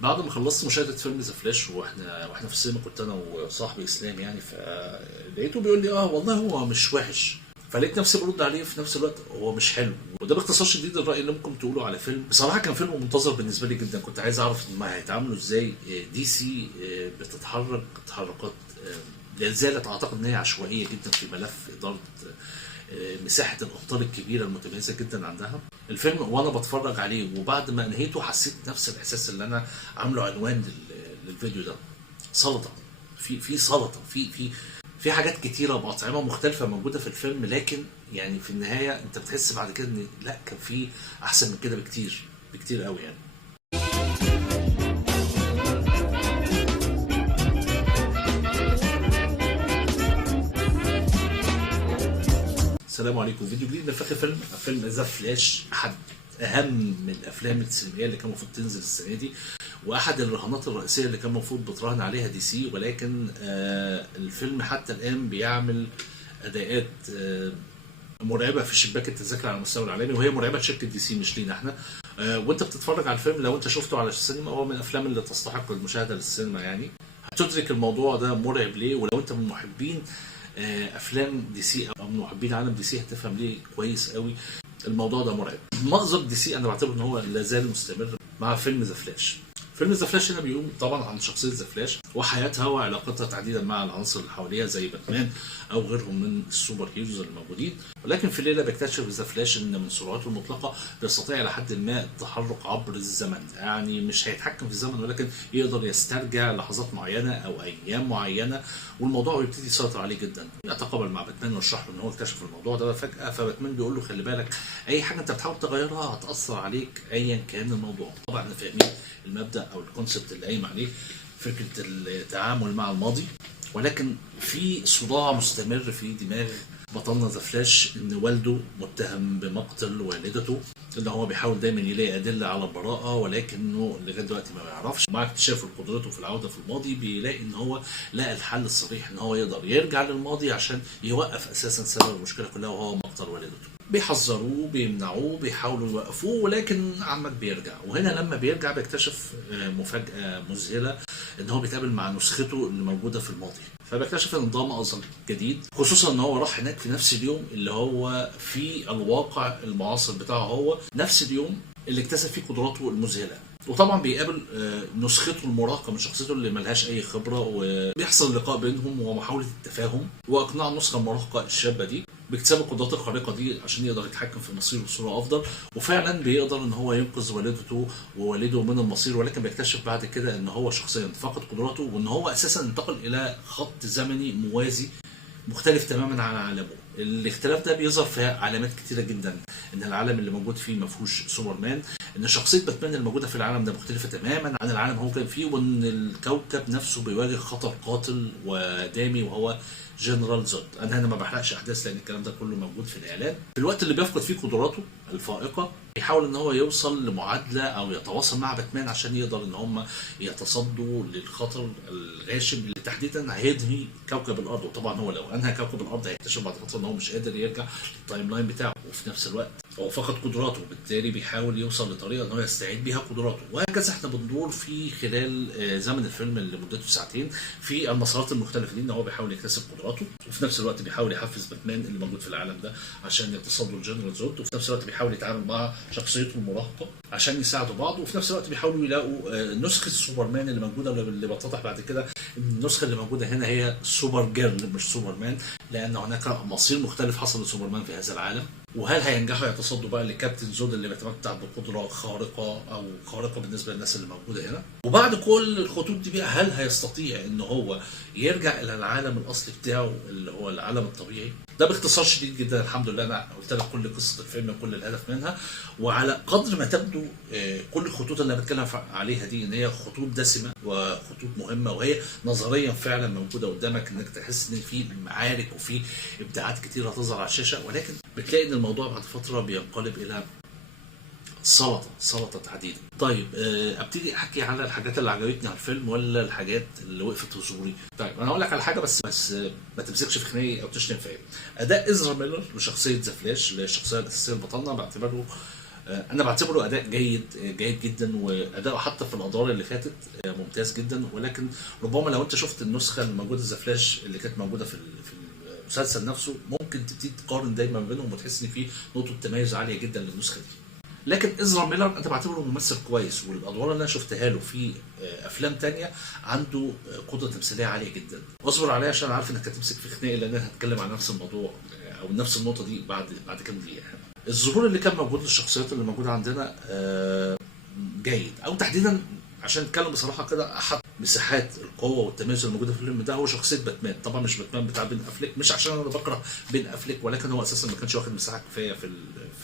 بعد ما خلصت مشاهدة فيلم ذا فلاش واحنا في السينما، كنت انا وصاحبي اسلام يعني، فلقيته بيقول لي اه والله هو مش وحش. فلقيت نفسي برد عليه في نفس الوقت هو مش حلو. وده باختصار شديد الرأي اللي ممكن تقوله على فيلم. بصراحة كان فيلم منتظر بالنسبة لي جدا، كنت عايز اعرف ما هيتعاملوا ازاي. دي سي بتتحرك تحركات لا زالت اعتقد ان هي عشوائية جدا في ملف إدارة مساحة الأبطال الكبيرة المتميزة جدا عندها. الفيلم وأنا بتفرج عليه وبعد ما أنهيته حسيت نفس الإحساس اللي أنا عامله عنوان للفيديو ده. سلطة، في سلطة، في حاجات كتيرة بأطعمة مختلفة موجودة في الفيلم، لكن يعني في النهاية أنت بتحس بعد كده إن لا، كان في أحسن من كده بكتير، بكتير قوي يعني. السلام عليكم. فيديو جديد من فاخر فيلم ذا فلاش، احد اهم الافلام السينمائيه اللي كان المفروض تنزل السنه دي، واحد الرهانات الرئيسيه اللي كان المفروض بتراهن عليها دي سي. ولكن الفيلم حتى الان بيعمل اداءات مرعبه في شباك التذاكر على المستوى العالمي، وهي مرعبه لشركه دي سي مش لينا احنا. وانت بتتفرج على الفيلم، لو انت شفته على السينما هو من الافلام اللي تستحق المشاهده للسينما يعني. هتدرك الموضوع ده مرعب ليه، ولو انت من محبين افلام دي سي او من محبين عالم دي سي هتفهم ليه كويس قوي. الموضوع ده مرعب. مأزق دي سي انا بعتبر ان هو لا زال مستمر مع فيلم ذا فلاش. فيلم ذا فلاش هنا بيقوم طبعا عن شخصيه ذا فلاش وحياتها وعلاقتها تحديدا مع العناصر اللي حواليها زي باتمان او غيرهم من السوبر هيروز الموجودين. ولكن في الليله بيكتشف ذا فلاش ان من سرعته المطلقه بيستطيع الى حد ما التحرك عبر الزمن، يعني مش هيتحكم في الزمن ولكن يقدر يسترجع لحظات معينه او ايام معينه، والموضوع يبتدي يسيطر عليه جدا. يتقابل مع باتمان ويشرح له ان هو اكتشف الموضوع ده فجاه، فباتمان بيقول له خلي بالك، اي حاجه انت بتحاول تغيرها هتاثر عليك ايا كان الموضوع. طبعا احنا فاهمين المبدا او الكونسبت اللي قايم عليه فكره التعامل مع الماضي، ولكن في صداع مستمر في دماغ بطلنا ذا فلاش ان والده متهم بمقتل والدته، ان هو بيحاول دايما يلاقي ادله على البراءه ولكنه لغايه دلوقتي ما بيعرفش. مع اكتشاف قدرته في العوده في الماضي بيلاقي ان هو لقى الحل الصريح ان هو يقدر يرجع للماضي عشان يوقف اساسا سبب المشكله كلها وهو مقتل والدته. بيحذروه، بيمنعوه، بيحاولوا يوقفوه، ولكن عمك بيرجع. وهنا لما بيرجع بيكتشف مفاجاه مذهله ان هو بيتقابل مع نسخته اللي موجوده في الماضي. فبيكتشف ان ده مأزق جديد، خصوصا ان هو راح هناك في نفس اليوم اللي هو في الواقع المعاصر بتاعه، هو نفس اليوم اللي اكتسب فيه قدراته المذهله. وطبعا بيقابل نسخته المراهقه من شخصيته اللي ملهاش اي خبره، وبيحصل لقاء بينهم ومحاوله التفاهم واقناع النسخه المراهقه الشابه دي باكتساب القدرات الخارقه دي عشان يقدر يتحكم في مصيره بصوره افضل. وفعلا بيقدر ان هو ينقذ والدته ووالده من المصير، ولكن بيكتشف بعد كده ان هو شخصيا فقد قدراته وان هو اساسا انتقل الى خط زمني موازي مختلف تماما عن عالمه. الاختلاف ده بيظهر في علامات كتيره جدا، ان العالم اللي موجود فيه ما فيهوش سوبرمان، ان شخصيه باتمان الموجوده في العالم ده مختلفه تماما عن العالم هو كان فيه، وان الكوكب نفسه بيواجه خطر قاتل ودامي وهو جنرال زود. انا هنا ما بحرقش احداث لان الكلام ده كله موجود في الاعلان. في الوقت اللي بيفقد فيه قدراته الفائقه بيحاول ان هو يوصل لمعادله او يتواصل مع باتمان عشان يقدر ان هم يتصدوا للخطر الغاشم اللي تحديدا هينهي كوكب الارض. وطبعا هو لو انهى كوكب الارض هيكتشف بعد فتره ان هو مش قادر يرجع للتايم لاين بتاعه، وفي نفس الوقت هو فقد قدراته، وبالتالي بيحاول يوصل لطريقه ان هو يستعيد بيها قدراته. وهكذا احنا بندور في خلال زمن الفيلم اللي مدته ساعتين في المسارات المختلفه دي، ان هو بيحاول يكتسب قدراته وفي نفس الوقت بيحاول يحفز باتمان اللي موجود في العالم ده عشان يتصدوا لجنرال زود، وفي نفس الوقت بيحاول يتعامل مع شخصيته المراهقه عشان يساعدوا بعض، وفي نفس الوقت بيحاولوا يلاقوا نسخه سوبرمان اللي موجوده، اللي بتتضح بعد كده النسخه اللي موجوده هنا هي سوبر جيرل مش سوبرمان، لان هناك مصير مختلف حصل لسوبرمان في هذا العالم. وهل هينجحوا يتصدوا بقى لكابتن زود اللي بيتمتع بقدره خارقه او خارقه بالنسبه للناس اللي موجوده هنا؟ وبعد كل الخطوط دي بقى هل هيستطيع ان هو يرجع الى العالم الاصلي بتاعه اللي هو العالم الطبيعي؟ ده باختصار شديد جدا. الحمد لله انا قلت لك كل قصه الفيلم وكل الهدف منها، وعلى قدر ما تبدو كل الخطوط اللي انا بتكلم عليها دي ان هي خطوط دسمه وخطوط مهمه، وهي نظريا فعلا موجوده قدامك انك تحس ان في معارك وفي ابداعات كتير هتظهر على الشاشه، ولكن بتلاقي ان الموضوع بعد فتره بينقلب الى سلطه تحديدا. طيب ابتدي احكي على الحاجات اللي عجبتني على الفيلم ولا الحاجات اللي وقفت في زوري؟ طيب انا هقول لك على حاجه بس ما تمسكش في خناقي او تشتم فيا. اداء إزرا ميلر لشخصيه ذا فلاش اللي هي الشخصيه الاساسيه لبطلنا بعتبره انا بعتبره اداء جيد جدا، واداؤه حتى في الادوار اللي فاتت ممتاز جدا. ولكن ربما لو انت شفت النسخه الموجوده ذا فلاش اللي كانت موجوده في المسلسل نفسه، ممكن تبتدي تقارن دايما بينهم وتحس ان في نقطه تميز عاليه جدا للنسخه دي. لكن إزرا ميلر انا بعتبره ممثل كويس، والادوار اللي انا شفتها له في افلام تانية عنده قدره تمثيليه عاليه جدا. واصبر عليا عشان عارف انك هتمسك في خناقي، لان انا هتكلم عن نفس الموضوع او نفس النقطه دي بعد كام دقيقه. الظهور اللي كان موجود للشخصيات اللي موجوده عندنا جيد، او تحديدا عشان نتكلم بصراحه كده، احد مساحات القوه والتميز الموجوده في الفيلم ده هو شخصيه باتمان. طبعا مش باتمان بتاع بين افليك، مش عشان انا بكره بين افليك، ولكن هو اساسا ما كانش واخد مساحه كفايه في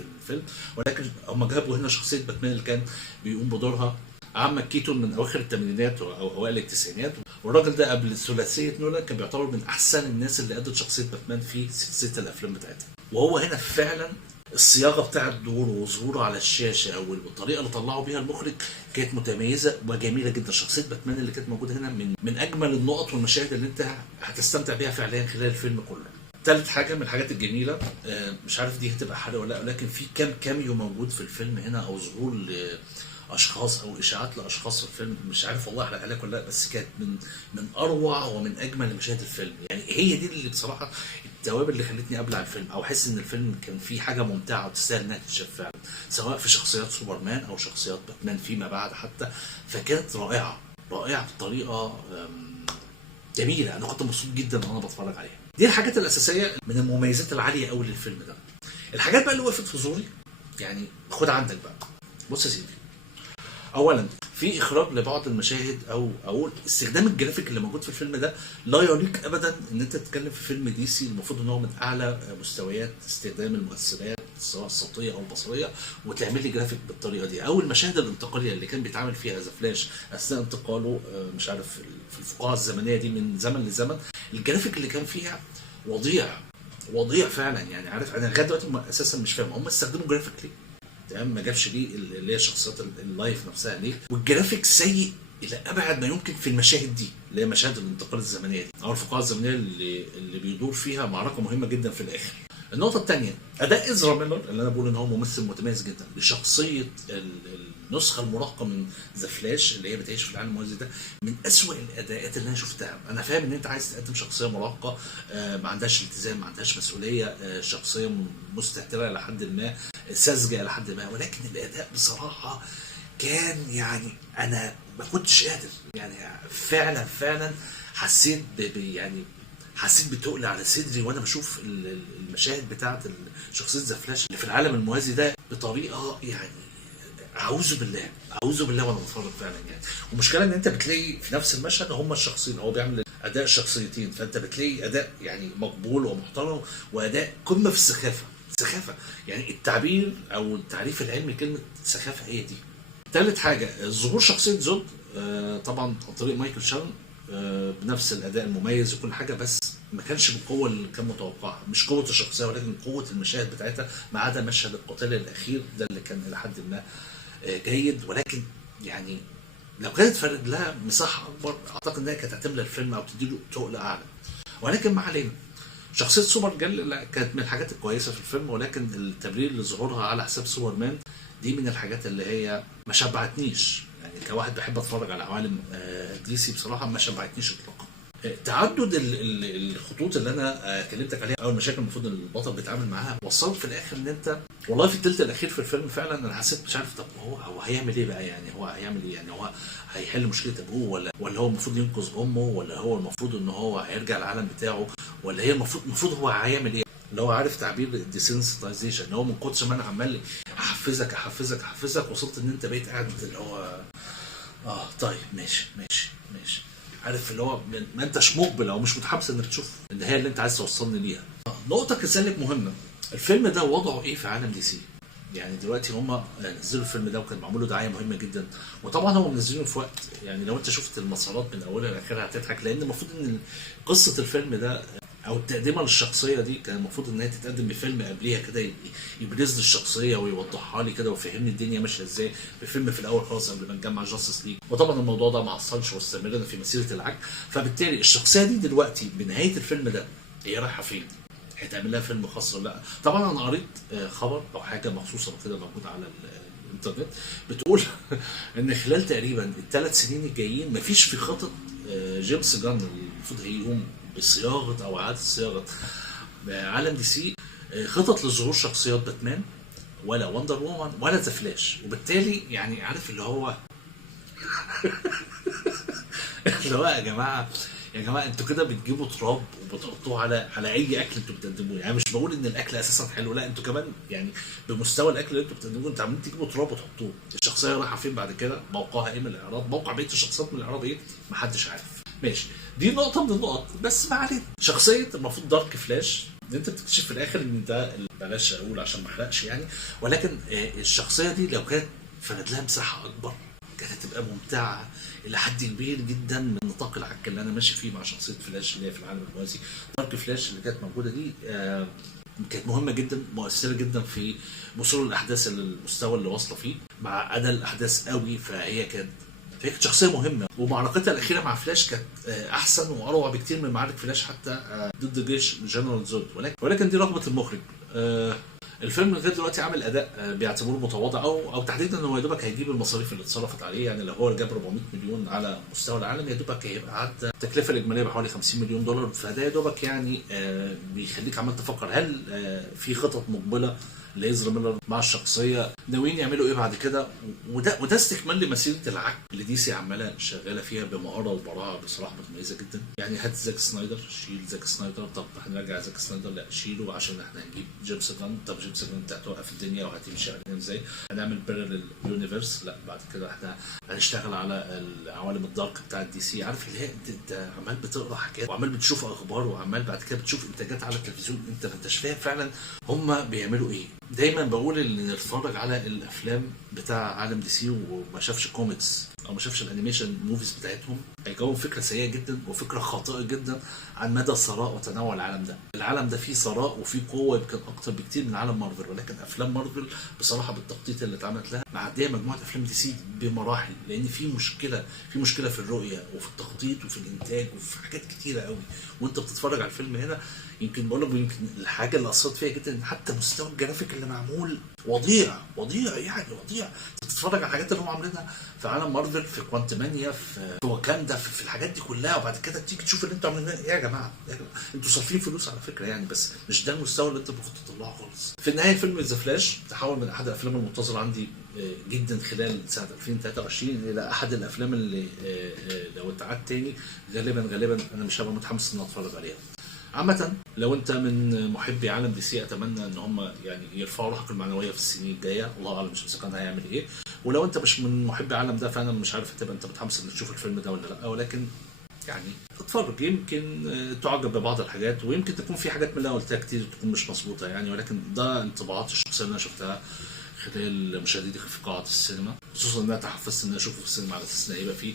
الفيلم. ولكن هم جابوا هنا شخصيه باتمان اللي كان بيقوم بدورها عم كيتون من اواخر الثمانينات او اوائل التسعينات. والراجل ده قبل ثلاثيه نولان كان بيعتبر من احسن الناس اللي ادت شخصيه باتمان في سلسله الافلام بتاعتها. وهو هنا فعلا الصياغه بتاعت دوره وظهوره على الشاشه او الطريقه اللي طلعوا بيها المخرج كانت متميزه وجميله جدا. شخصيه باتمان اللي كانت موجوده هنا من اجمل النقط والمشاهد اللي انت هتستمتع بيها فعليا خلال الفيلم كله. ثالث حاجه من الحاجات الجميله، مش عارف دي هتبقى حاجه ولا لا، ولكن في كام كاميو موجود في الفيلم هنا، او ظهور اشخاص او اشاعات لاشخاص في الفيلم. مش عارف والله احرق عليك ولا لا، بس كانت من اروع ومن اجمل مشاهد الفيلم. يعني هي دي اللي بصراحه التوابل اللي خلتني ابلع الفيلم، او احس ان الفيلم كان فيه حاجه ممتعه وتستاهل انها تتشاف فعلا، سواء في شخصيات سوبرمان او شخصيات باتمان فيما بعد حتى. فكانت رائعه بطريقه جميله. انا كنت مبسوط جدا وانا بتفرج عليها. دي الحاجات الاساسيه من المميزات العاليه قوي للفيلم ده. الحاجات بقى اللي وقفت في زوري، يعني خد عندك بقى. بص يا سيدي، اولا في اخراج لبعض المشاهد او اقول استخدام الجرافيك اللي موجود في الفيلم ده لا يليق ابدا ان انت تتكلم في فيلم دي سي المفروض ان هو من اعلى مستويات استخدام المؤثرات سواء الصوتيه او البصريه، وتعمل لي جرافيك بالطريقه دي. او المشاهد الانتقاليه اللي كان بيتعامل فيها ذا فلاش اثناء انتقاله مش عارف في الفقاعه الزمنيه دي من زمن لزمن، الجرافيك اللي كان فيها وضيع فعلا. يعني عارف انا لغايه دلوقتي اساسا مش فاهم هم استخدموا جرافيك ليه؟ تمام، ما جابش ليه اللي هي شخصيات اللايف نفسها ليه؟ والجرافيك سيء الى ابعد ما يمكن في المشاهد دي اللي هي مشاهد الانتقال الزمنيه دي او الفقاعه الزمنيه اللي بيدور فيها معركه مهمه جدا في الاخر. النقطه الثانيه اداء إزرا ميلر اللي انا بقول ان هو ممثل متميز جدا بشخصيه النسخه المراهقه من ذا فلاش اللي هي بتعيش في العالم الموازي ده، من اسوأ الاداءات اللي انا شفتها. انا فاهم ان انت عايز تقدم شخصيه مراهقه ما عندهاش التزام، ما عندهاش مسؤوليه، شخصيه مستهتره الى حد ما، ساذجه الى حد ما، ولكن الاداء بصراحه كان يعني انا ما كنتش قادر. يعني فعلا حسيت يعني حسيت بتقل على صدري وانا بشوف المشاهد بتاعه شخصيه ذا فلاش اللي في العالم الموازي ده بطريقه يعني اعوذ بالله وانا بتفرج فعلا. يعني والمشكله ان انت بتلاقي في نفس المشهد هم الشخصين، هو بيعمل اداء الشخصيتين، فانت بتلاقي اداء يعني مقبول ومحترم واداء قمه في السخافه. يعني التعبير او التعريف العلمي كلمه سخافه هي دي. ثالث حاجه ظهور شخصيه زود طبعا عن طريق مايكل شالون بنفس الاداء المميز وكل حاجه، بس ما كانش بالقوه اللي كان متوقعها. مش قوه الشخصيه ولكن قوه المشاهد بتاعتها، ما عدا مشهد القتال الاخير ده اللي كان الى حد ما جيد. ولكن يعني لو كانت فرد لها مساحه اكبر اعتقد انها كانت هتملى الفيلم او تديله تقل اعلى. ولكن ما علينا. شخصيه سوبر جيرل كانت من الحاجات الكويسه في الفيلم، ولكن التبرير لظهورها على حساب سوبرمان دي من الحاجات اللي هي ما شبعتنيش. يعني كواحد بحب اتفرج على عوالم دي سي بصراحه ما شبعتنيش اطلاقا. تعدد الخطوط اللي انا كلمتك عليها او المشاكل المفروض البطل بيتعامل معاها وصلت في الاخر ان انت والله في الثلث الاخير في الفيلم فعلا انا حسيت مش عارف طب هو هيعمل ايه بقى؟ يعني هو هيعمل ايه؟ يعني هو هيحل مشكله ابوه ولا هو المفروض ينقذ امه، ولا هو المفروض ان هو هيرجع العالم بتاعه، ولا هي المفروض هو هيعمل ايه؟ اللي هو عارف تعبير الديسنسيتايزيشن ان هو من كتر ما انا عمال احفزك وصلت ان انت بقيت قاعد اللي هو طيب ماشي عارف اللي هو ما انتش مقبل او مش متحمس انك تشوف النهايه اللي انت عايز توصلني ليها. نقطه كذلك مهمه، الفيلم ده وضعه ايه في عالم دي سي؟ يعني دلوقتي هم نزلوا الفيلم ده وكان معمول له دعايه مهمه جدا، وطبعا هم منزلينه في وقت يعني لو انت شفت المسارات من اولها لاخرها هتضحك، لان المفروض ان قصه الفيلم ده او التقديمه للشخصيه دي كان المفروض ان هي تتقدم بفيلم قبليها كده يبرز لي الشخصيه ويوضحها لي كده ويفهمني الدنيا ماشيه ازاي بفيلم في الاول خالص قبل ما نجمع جاستس ليج. وطبعا الموضوع ده ما حصلش واستمرنا في مسيره العك. فبالتالي الشخصيه دي دلوقتي بنهايه الفيلم ده هي رايحه فين؟ هيتعمل لها فيلم خاص ولا لا. طبعا انا قريت خبر او حاجه مخصوصه كده موجوده على الانترنت بتقول ان خلال تقريبا الثلاث سنين الجايين مفيش في خطط جيمس جان اللي المفروض هيقوم بصياغه او اعاده صياغه عالم دي سي خطط لظهور شخصيات باتمان ولا وندر وومن ولا ذا فلاش. وبالتالي يعني عارف اللي هو اللي هو يا جماعه انتوا كده بتجيبوا تراب وبتحطوه على اي اكل انتوا بتقدموه. يعني مش بقول ان الاكل اساسا حلو، لا انتوا كمان يعني بمستوى الاكل اللي انتوا بتقدموه انتوا عاملين تجيبوا تراب وتحطوه. الشخصيه رايحه فين بعد كده؟ موقعها ايه من الاعراب؟ موقع بقيه الشخصيات من الاعراب ايه؟ محدش عارف. ماشي، دي نقطه من النقط، بس ما علينا. شخصيه المفروض دارك فلاش انت بتكتشف في الاخر ان ده بلاش اقول عشان ما احرقش يعني، ولكن الشخصيه دي لو كانت فرد لها مساحه اكبر كانت هتبقى ممتعه الى حد كبير جدا من نطاق العك اللي انا ماشي فيه مع شخصيه فلاش اللي هي في العالم الموازي. دارك فلاش اللي كانت موجوده دي كانت مهمه جدا، مؤثره جدا في وصول الاحداث للمستوى اللي واصله فيه مع اداء الاحداث قوي. فهي كانت شخصيه مهمه، ومعركتها الاخيره مع فلاش كانت احسن واروع بكتير من معارك فلاش حتى ضد جيش جنرال زود. ولكن دي رغبه المخرج. الفيلم لغايه دلوقتي عامل اداء بيعتبروه متواضع او تحديدا انه يا دوبك هيجيب المصاريف اللي اتصرفت عليه. يعني لو هو جاب 400 مليون على مستوى العالم يا دوبك هيبقى عدى التكلفه الاجماليه بحوالي 50 مليون دولار. فده يا دوبك يعني بيخليك عمال تفكر هل في خطط مقبله لإزرا ميلر مع الشخصيه، ناويين يعملوا ايه بعد كده. وده استكمال لمسيره العك اللي دي سي عماله شغاله فيها بمهاره وبراعه بصراحه متميزه جدا. يعني هات زاك سنايدر، شيل زاك سنايدر، طب هنرجع زاك سنايدر، لا شيله عشان احنا هنجيب جيمس جان. طب جيمس جان انت هتوقف الدنيا وهتمشي علينا ازاي؟ هنعمل بارلل يونيفرس، لا بعد كده احنا هنشتغل على العوالم الدارك بتاعت دي سي. عارف اللي هي انت عمال بتقرا حاجات وعمال بتشوف اخبار وعمال بعد كده بتشوف انتاجات على التلفزيون، انت ما انتش فاهم فعلا هم بيعملوا ايه. دايما بقول ان نتفرج على الافلام بتاع عالم دي سي وما شافش كوميكس او ما شافش الانيميشن موفيز بتاعتهم هيكون فكره سيئه جدا وفكره خاطئه جدا عن مدى ثراء وتنوع العالم ده. العالم ده فيه ثراء وفيه قوه يمكن اكتر بكتير من عالم مارفل، ولكن افلام مارفل بصراحه بالتخطيط اللي اتعملت لها معديه مجموعه افلام دي سي بمراحل، لان في مشكله في الرؤيه وفي التخطيط وفي الانتاج وفي حاجات كتيره قوي. وانت بتتفرج على الفيلم هنا يمكن بقول لك يمكن الحاجه اللي اثرت فيها جدا حتى مستوى الجرافيك اللي معمول وضيع يعني وضيع. تتفرج على الحاجات اللي هم عاملينها في عالم مارفل، في كوانتمانيا، في واكاندا، في الحاجات دي كلها، وبعد كده تيجي تشوف اللي انتوا عاملينه. يا جماعه انتوا صارفين فلوس على فكره يعني، بس مش ده المستوى اللي انتوا المفروض تطلعه خالص. في النهايه فيلم ذا فلاش تحول من احد الافلام المنتظره عندي جدا خلال سنه 2023 الى احد الافلام اللي لو اتعاد تاني غالبا انا مش هبقى متحمس ان اتفرج عليها. عامة لو انت من محبي عالم دي سي اتمنى ان هم يعني يرفعوا روحك المعنويه في السنين الجايه، الله اعلم مش اذا كان هيعمل ايه. ولو انت مش من محبي العالم ده فانا مش عارف هتبقى انت متحمس انك تشوف الفيلم ده ولا لا، ولكن يعني اتفرج يمكن تعجب ببعض الحاجات ويمكن تكون في حاجات من اللي انا قلتها كتير تكون مش مظبوطه يعني، ولكن ده انطباعات الشخصيه اللي انا شفتها خلال مشاهدتي في قاعة السينما، خصوصا ان انا تحفزت ان انا اشوفه في السينما على اساس ان هيبقى فيه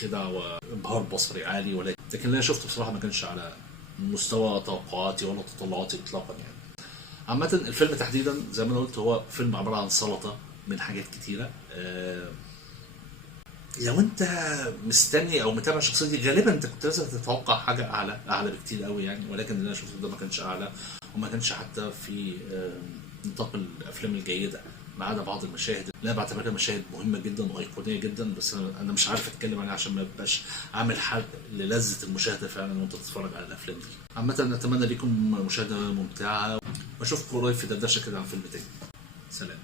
خدع وانبهار بصري عالي، ولكن اللي انا شفته بصراحه ما كانش على مستوى توقعاتي ولا تطلعاتي اطلاقا يعني. عامة الفيلم تحديدا زي ما انا قلت هو فيلم عبارة عن سلطة من حاجات كتيرة. لو انت مستني او متابع الشخصيه دي غالبا انت كنت لازم تتوقع حاجه اعلى بكتير قوي يعني، ولكن اللي انا شفته ده ما كانش اعلى وما كانش حتى في نطاق الافلام الجيده، ما عدا بعض المشاهد اللي انا بعتبرها مشاهد مهمه جدا وايقونيه جدا، بس انا مش عارف اتكلم عليها عشان ما يبقاش عامل حرق للذه المشاهده فعلا وانت تتفرج على الافلام دي. عامه اتمنى لكم مشاهده ممتعه واشوفكم قريب في دردشه كده عن فيلم تاني. سلام.